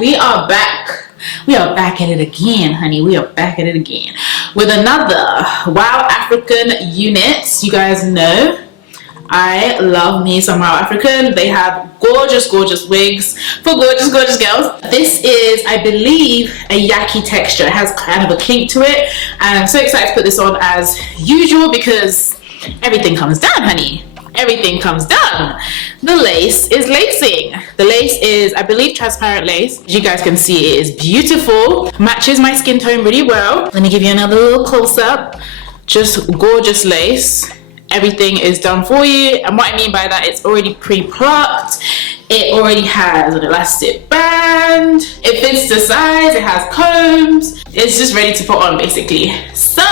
we are back. We are back at it again, honey. We are back at it again with another Wow African unit. You guys know I love me some Wow African. They have gorgeous wigs for gorgeous girls. This is, I believe, a Yaki texture. It has kind of a kink to it, and I'm so excited to put this on as usual because everything comes down, honey. Everything comes down. The lace is lacing. The lace is, I believe, transparent lace. As you guys can see, it is beautiful. Matches my skin tone really well. Let me give you another little close-up. Just gorgeous lace. Everything is done for you, and what I mean by that, it's already pre-plucked. It already has an elastic band. It fits the size. It has combs. It's just ready to put on, basically. So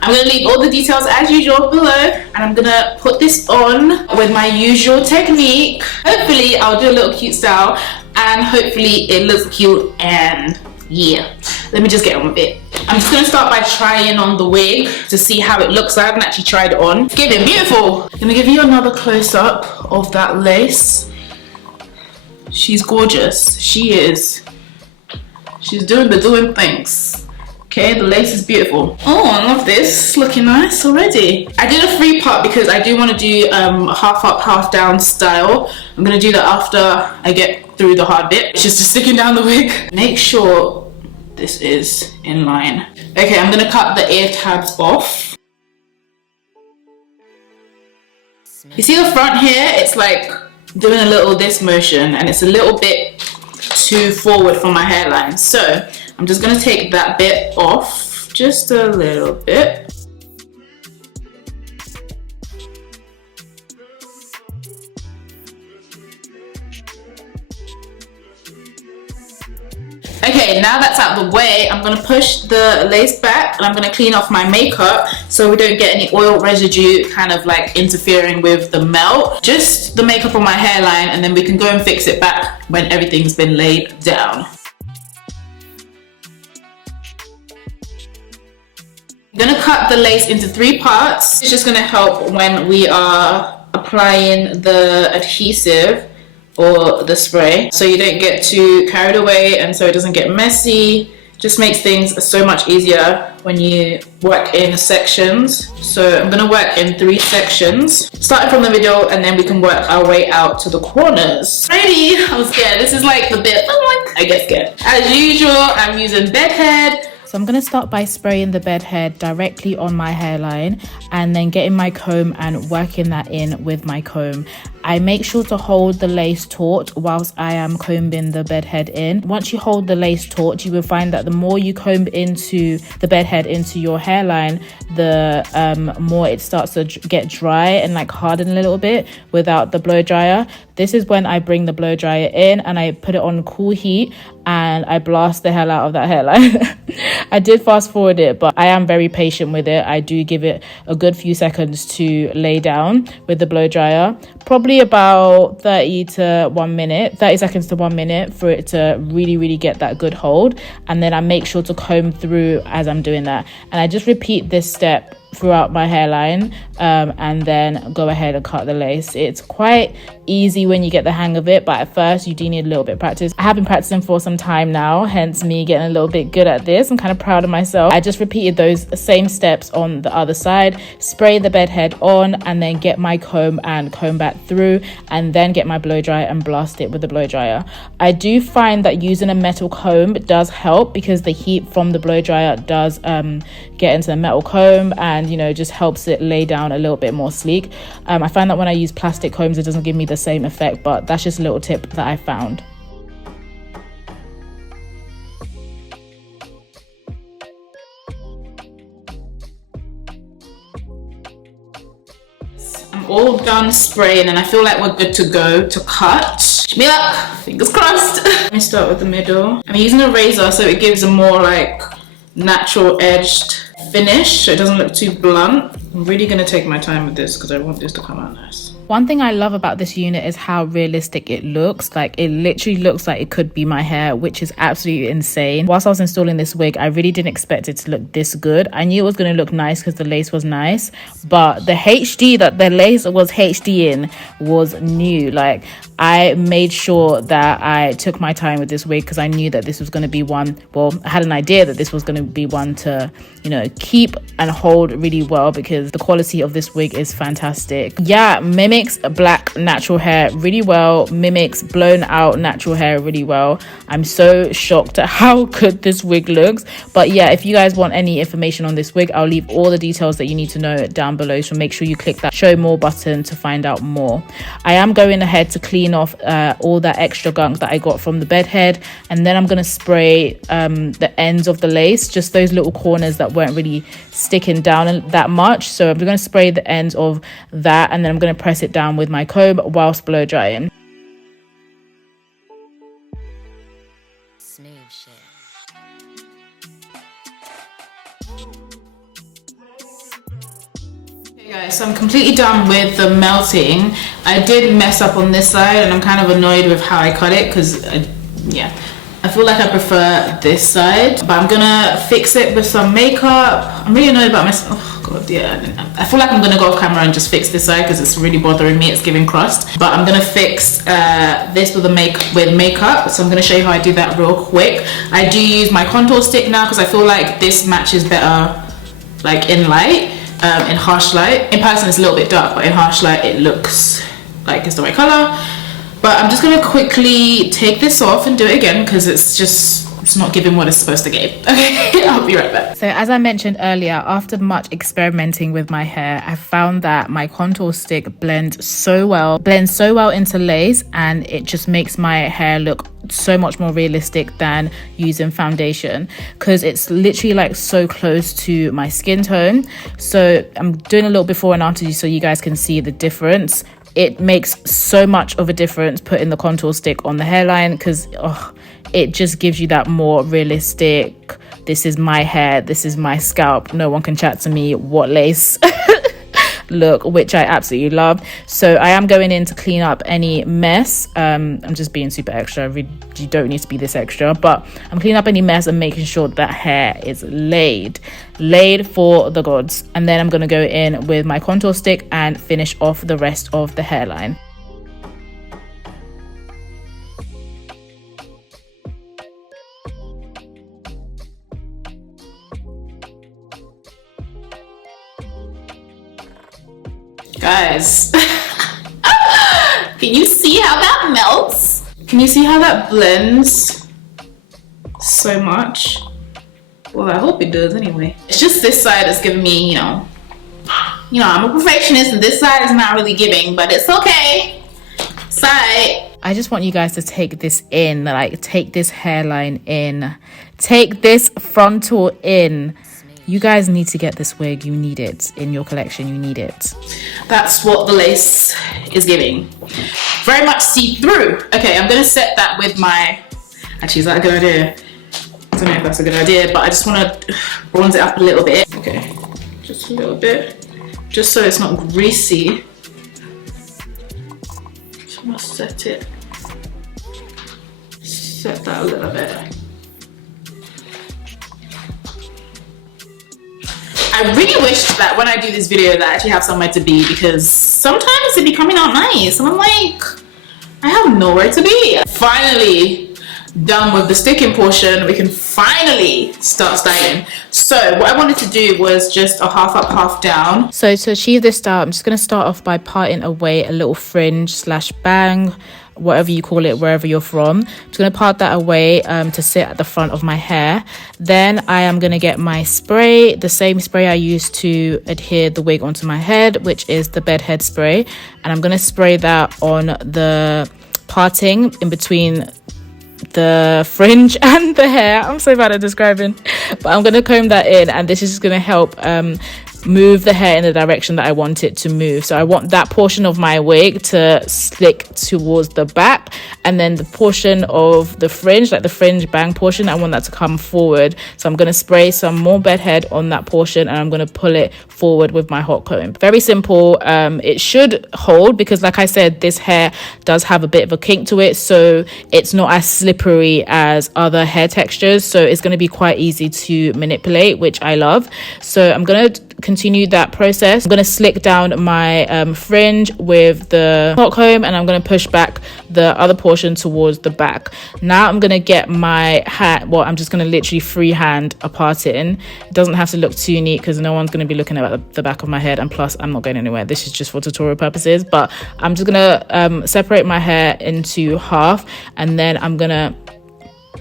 I'm going to leave all the details as usual below, and I'm going to put this on with my usual technique. Hopefully I'll do a little cute style, and hopefully it looks cute, and yeah, let me just get on with it. I'm just going to start by trying on the wig to see how it looks. I haven't actually tried it on. It's giving beautiful. I'm going to give you another close-up of that lace. She's gorgeous. She is. She's doing the doing things. Okay, the lace is beautiful. Oh, I love this. It's looking nice already. I did a free part because I do want to do half up, half down style. I'm going to do that after I get through the hard bit, which is just sticking down the wig. Make sure this is in line. Okay, I'm going to cut the ear tabs off. You see the front here? It's like doing a little this motion, and it's a little bit too forward for my hairline. So I'm just going to take that bit off, just a little bit. Okay, now that's out of the way, I'm going to push the lace back, and I'm going to clean off my makeup so we don't get any oil residue kind of like interfering with the melt. Just the makeup on my hairline, and then we can go and fix it back when everything's been laid down. I'm going to cut the lace into 3 parts. It's just going to help when we are applying the adhesive or the spray, so you don't get too carried away and so it doesn't get messy. Just makes things so much easier when you work in sections. So I'm going to work in 3 sections, starting from the middle, and then we can work our way out to the corners. Ready? I'm scared. This is like the bit I get scared. As usual, I'm using bed head. So I'm going to start by spraying the bed head directly on my hairline, and then getting my comb and working that in with my comb. I make sure to hold the lace taut whilst I am combing the bed head in. Once you hold the lace taut, you will find that the more you comb into the bed head into your hairline, the more it starts to get dry and like harden a little bit without the blow dryer. This is when I bring the blow dryer in and I put it on cool heat and I blast the hell out of that hairline. I did fast forward it, but I am very patient with it. I do give it a good few seconds to lay down with the blow dryer. Probably about 30 seconds to 1 minute for it to really get that good hold. And then I make sure to comb through as I'm doing that. And I just repeat this step throughout my hairline, and then go ahead and cut the lace. It's quite easy when you get the hang of it, but at first you do need a little bit of practice. I have been practicing for some time now, hence me getting a little bit good at this. I'm kind of proud of myself. I just repeated those same steps on the other side, spray the bed head on, and then get my comb and comb back through, and then get my blow dryer and blast it with the blow dryer. I do find that using a metal comb does help because the heat from the blow dryer does get into the metal comb, and you know, just helps it lay down a little bit more sleek. I find that when I use plastic combs, it doesn't give me the same effect, but that's just a little tip that I found. I'm all done spraying and I feel like we're good to go to cut. Wish me luck, fingers crossed. Let me start with the middle. I'm using a razor so it gives a more like natural edged finish so it doesn't look too blunt. I'm really going to take my time with this because I want this to come out nice. One thing I love about this unit is how realistic it looks. Like, it literally looks like it could be my hair, which is absolutely insane. Whilst I was installing this wig, I really didn't expect it to look this good. I knew it was going to look nice because the lace was nice, but the HD that the lace was HD in was new. Like, I made sure that I took my time with this wig because I knew that this was going to be one, well, I had an idea that this was going to be one to, you know, keep and hold really well because the quality of this wig is fantastic. Yeah, mimics black natural hair really well, mimics blown out natural hair really well. I'm so shocked at how good this wig looks. But yeah, if you guys want any information on this wig, I'll leave all the details that you need to know down below, so make sure you click that show more button to find out more. I am going ahead to clean off all that extra gunk that I got from the bed head, and then I'm going to spray the ends of the lace, just those little corners that weren't really sticking down that much. So I'm going to spray the ends of that, and then I'm going to press it down with my comb whilst blow drying. Guys, so I'm completely done with the melting. I did mess up on this side and I'm kind of annoyed with how I cut it because yeah, I feel like I prefer this side, but I'm gonna fix it with some makeup. I'm really annoyed about myself. Oh god, yeah, I feel like I'm gonna go off camera and just fix this side because it's really bothering me. It's giving crust, but I'm gonna fix this with makeup, so I'm gonna show you how I do that real quick. I do use my contour stick now because I feel like this matches better like in light. In harsh light, in person it's a little bit dark, but in harsh light it looks like it's the right color. But I'm just gonna quickly take this off and do it again because it's not giving what it's supposed to give. Okay, I'll be right back. So as I mentioned earlier, after much experimenting with my hair, I found that my contour stick blends so well into lace, and it just makes my hair look so much more realistic than using foundation because it's literally like so close to my skin tone. So I'm doing a little before and after so you guys can see the difference. It makes so much of a difference putting the contour stick on the hairline because it just gives you that more realistic, this is my hair, this is my scalp, no one can chat to me, what lace look, which I absolutely love. So I am going in to clean up any mess. I'm just being super extra. You don't need to be this extra, but I'm cleaning up any mess and making sure that hair is laid for the gods. And then I'm going to go in with my contour stick and finish off the rest of the hairline. Guys, can you see how that melts? Can you see how that blends so much? Well, I hope it does anyway. It's just this side that's giving me, you know, I'm a perfectionist and this side is not really giving, but it's okay. Side. I just want you guys to take this in, like take this hairline in, take this frontal in. You guys need to get this wig. You need it in your collection. You need it. That's what the lace is giving. Very much see-through. Okay, I'm gonna set that with my, actually, is that a good idea? I don't know if that's a good idea, but I just want to bronze it up a little bit. Okay, just a little bit, just so it's not greasy. So I'm gonna set that a little bit. I really wish that when I do this video that I actually have somewhere to be, because sometimes it be coming out nice and I'm like, I have nowhere to be. Finally done with the sticking portion, we can finally start styling. So what I wanted to do was just a half up, half down. So to achieve this style, I'm just going to start off by parting away a little fringe slash bang, whatever you call it, wherever you're from. I'm just going to part that away to sit at the front of my hair. Then I am going to get my spray, the same spray I used to adhere the wig onto my head, which is the bed head spray. And I'm going to spray that on the parting in between the fringe and the hair. I'm so bad at describing, but I'm going to comb that in, and this is just going to help move the hair in the direction that I want it to move. So I want that portion of my wig to slick towards the back, and then the portion of the fringe, like the fringe bang portion, I want that to come forward. So I'm going to spray some more bed head on that portion, and I'm going to pull it forward with my hot comb. Very simple. It should hold because, like I said, this hair does have a bit of a kink to it, so it's not as slippery as other hair textures, so it's going to be quite easy to manipulate, which I love. So I'm going to continue that process. I'm going to slick down my fringe with the hot comb, and I'm going to push back the other portion towards the back. Now I'm going to get my hat, well, I'm just going to literally freehand a parting. It doesn't have to look too neat because no one's going to be looking at the back of my head, and plus I'm not going anywhere. This is just for tutorial purposes, but I'm just going to separate my hair into half, and then I'm going to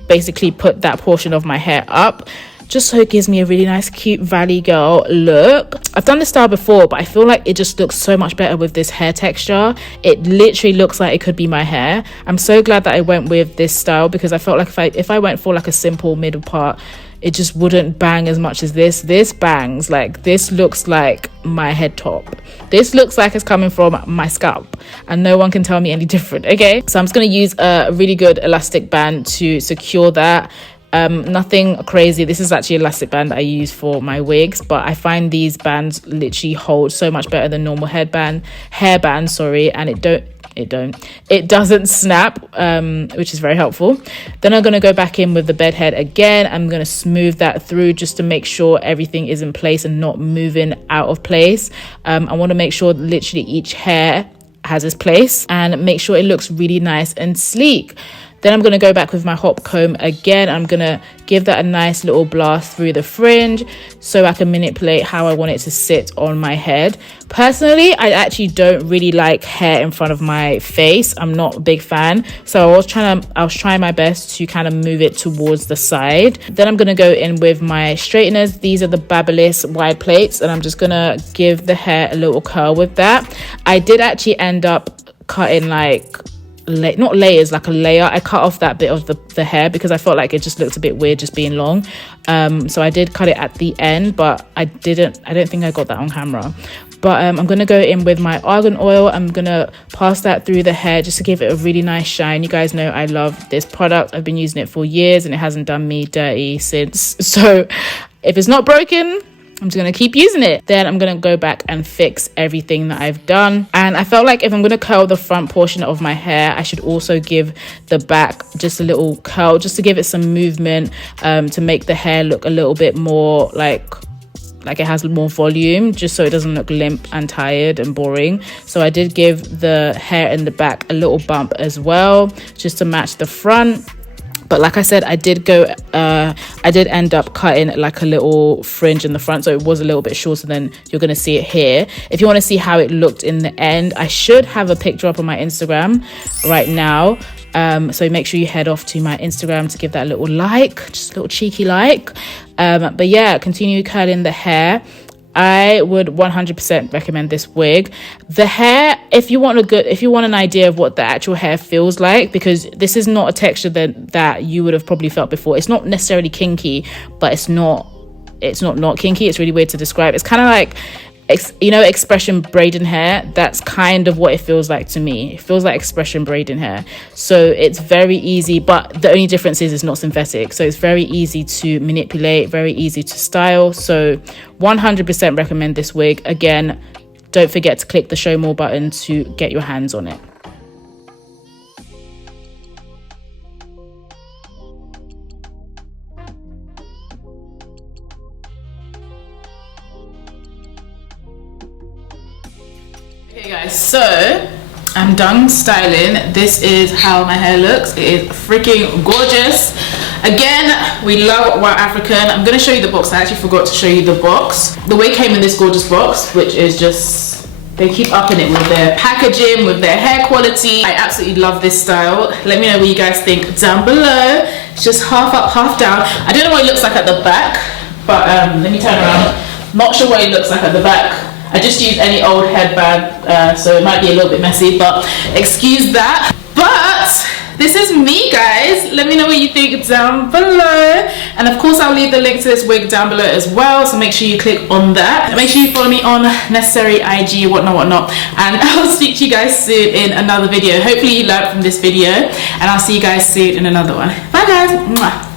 basically put that portion of my hair up, just so it gives me a really nice cute valley girl look. I've done this style before, but I feel like it just looks so much better with this hair texture. It literally looks like it could be my hair. I'm so glad that I went with this style, because I felt like if I went for like a simple middle part, it just wouldn't bang as much as this. This bangs. Like, this looks like my head top. This looks like it's coming from my scalp, and no one can tell me any different. Okay, so I'm just going to use a really good elastic band to secure that. Nothing crazy. This is actually elastic band that I use for my wigs, but I find these bands literally hold so much better than normal hairband, sorry, and it doesn't snap, which is very helpful. Then I'm going to go back in with the bed head again. I'm going to smooth that through just to make sure everything is in place and not moving out of place. I want to make sure literally each hair has its place and make sure it looks really nice and sleek. Then I'm going to go back with my hot comb again. I'm going to give that a nice little blast through the fringe so I can manipulate how I want it to sit on my head. Personally, I actually don't really like hair in front of my face. I'm not a big fan. So I was trying my best to kind of move it towards the side. Then I'm going to go in with my straighteners. These are the Babyliss wide plates, and I'm just going to give the hair a little curl with that. I did actually end up cutting like not layers, like a layer. I cut off that bit of the hair because I felt like it just looked a bit weird just being long, so I did cut it at the end, but I don't think I got that on camera. But I'm going to go in with my argan oil. I'm going to pass that through the hair just to give it a really nice shine. You guys know I love this product. I've been using it for years and it hasn't done me dirty since, so if it's not broken, I'm just going to keep using it. Then I'm going to go back and fix everything that I've done. And I felt like if I'm going to curl the front portion of my hair, I should also give the back just a little curl, just to give it some movement, to make the hair look a little bit more like it has more volume, just so it doesn't look limp and tired and boring. So I did give the hair in the back a little bump as well, just to match the front. But like I said, I did end up cutting like a little fringe in the front, so it was a little bit shorter than you're going to see it here. If you want to see how it looked in the end, I should have a picture up on my Instagram right now. So make sure you head off to my Instagram to give that a little like, just a little cheeky like. But yeah, continue curling the hair. I would 100% recommend this wig. The hair, if you want an idea of what the actual hair feels like, because this is not a texture that you would have probably felt before. It's not necessarily kinky, but it's not kinky. It's really weird to describe. It's kind of like, expression braiding hair. That's kind of what it feels like to me. It feels like expression braiding hair. So it's very easy, but the only difference is it's not synthetic. So it's very easy to manipulate, very easy to style. So 100% recommend this wig. Again, don't forget to click the show more button to get your hands on it. Okay guys, so I'm done styling. This is how my hair looks. It is freaking gorgeous. Again, we love Wow African. I'm going to show you the box. I actually forgot to show you the box. The wig came in this gorgeous box, which is just, they keep upping it with their packaging, with their hair quality. I absolutely love this style. Let me know what you guys think down below. It's just half up, half down. I don't know what it looks like at the back, but let me turn around. Not sure what it looks like at the back. I just used any old headband, so it might be a little bit messy, but excuse that. But this is me, guys. Let me know what you think down below. And of course, I'll leave the link to this wig down below as well, so make sure you click on that. Make sure you follow me on necessary IG, whatnot. And I'll speak to you guys soon in another video. Hopefully you learned from this video, and I'll see you guys soon in another one. Bye, guys. Mwah.